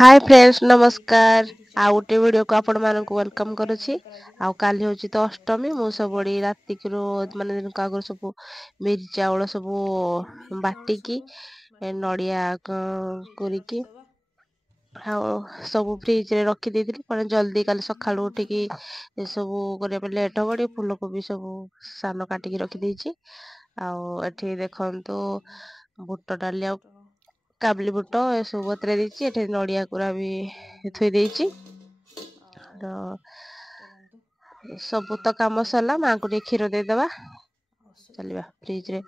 Hi friends नमस्कार। आ गोटे video को आपण मानक वेलकम करुछि। आ काली होछि तो अष्टमी मु सब बड़ी राति को माने दिन का आगर सब बिरि चावल सब बाटी की नडिया कोरिकी आ सब फ्रिज रे रखी देइथिली पण जल्दी काली सखाळु उठिकी सब करे लेट हो बड़ी फूल कोबी सब सान काटिकी रखी देइछि। आ एठी देखंतु बुट डाली आ काबली बुट ए सब बतरे देइछि। एठी नडिया कोरा भी थुई देइछि। तो सब तो काम सरला मां को क्षीर दे देबा चलिबा फ्रिज रे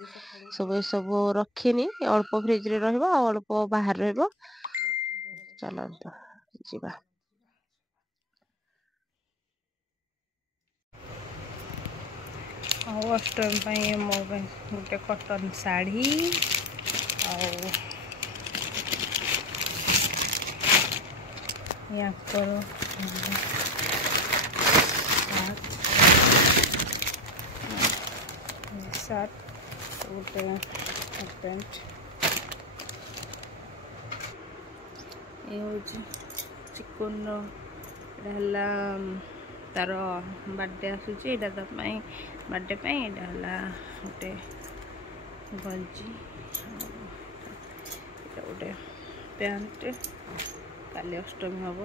सब रखिनी अल्प फ्रिज रे रहबो आ अल्प बाहर रहबो। चलंतु जीवा अष्टमी मो गोटे कॉटन साड़ी शर्ट गोटे पैंट ये हूँ चिकन तार बर्थडे आसूची एटा तो बर्थडे गोटे गंजी गोटे पैंट काली अष्टमी हम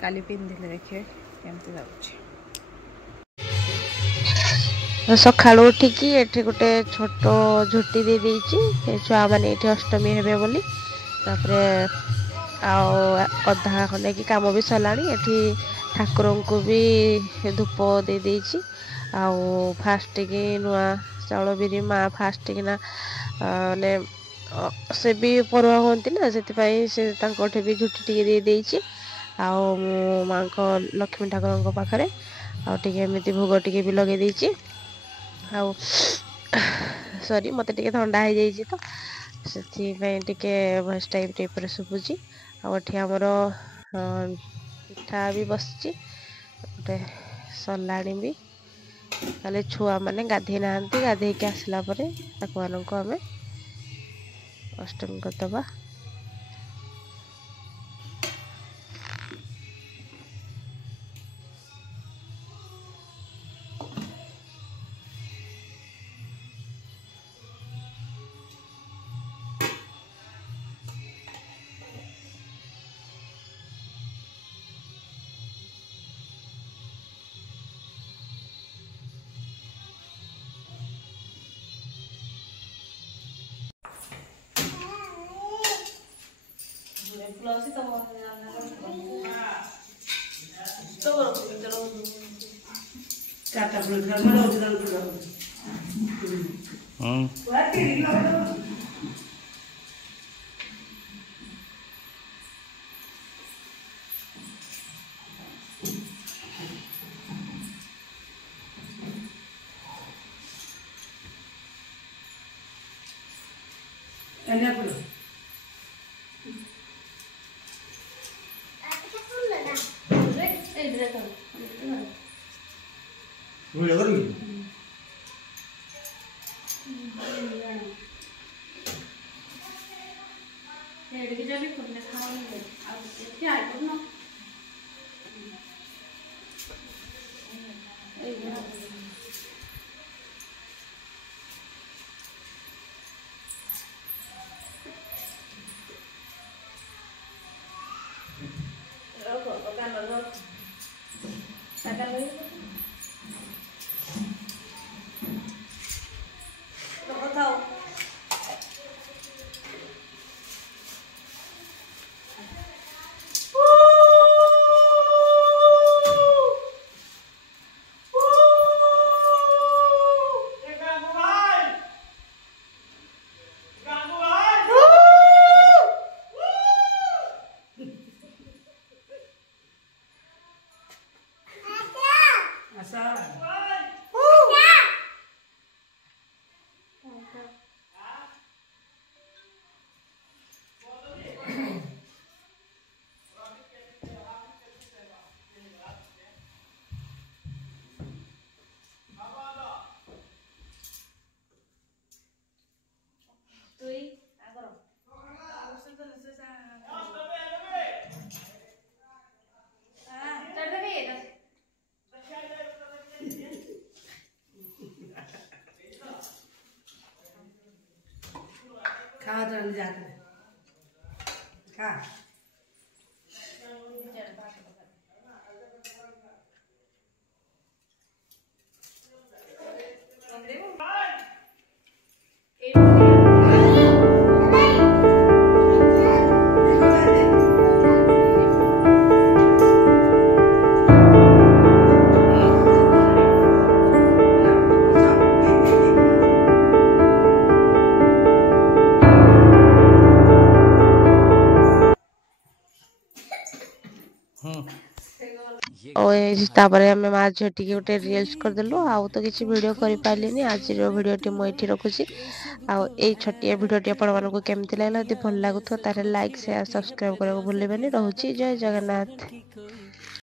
काली पिंधिले देखिए केमती लाଗୁଛି। सकाळु उठिकी एठी गोटे छोट झुटी दे देइछि छुआ माने एठी अष्टमी हेबे बोली। तापरे अधा खने की काम भी सरलानी एठी ठाकुर को भी धूप दे देइछि। फास्ट की नुआ चाउल बिरी माँ फास्ट की ना ने से भी परुआ होती ना से भी झुटी टी दे देइछि। माँ को लक्ष्मी ठाकुर पाखरे आमती भोग टी भी लगे देइछि। सॉरी मत टे थंडा हो जाइए तो से भॉइस टाइप शुभुची। आमर पिठा भी बसची गोटे सरलाणी भी खाली छुआ मैंने गाधे ना गाधे के आसला मानक आम अष्टमी करदबा। ତାପରେ ଆମେ ମା ଝିଅ ଟିକେ ଗୋଟେ ରିଲ୍ସ କରିଦେଲୁ। ଆଉ ତ କିଛି ଭିଡ଼ିଓ କରିପାରିଲିନି। ଆଜିର ଭିଡ଼ିଓଟି ମୁଁ ଏଇଠି ରଖୁଛି। ଆଉ ଏଇ ଛୋଟିଆ ଭିଡ଼ିଓଟି ଆପଣମାନଙ୍କୁ କେମିତି ଲାଗିଲା, ଯଦି ଭଲ ଲାଗୁଥିବ ତାହେଲେ ଲାଇକ୍ ସେୟାର ସବସ୍କ୍ରାଇବ୍ କରିବାକୁ ଭୁଲିବେନି। ରହୁଛି, ଜୟ ଜଗନ୍ନାଥ।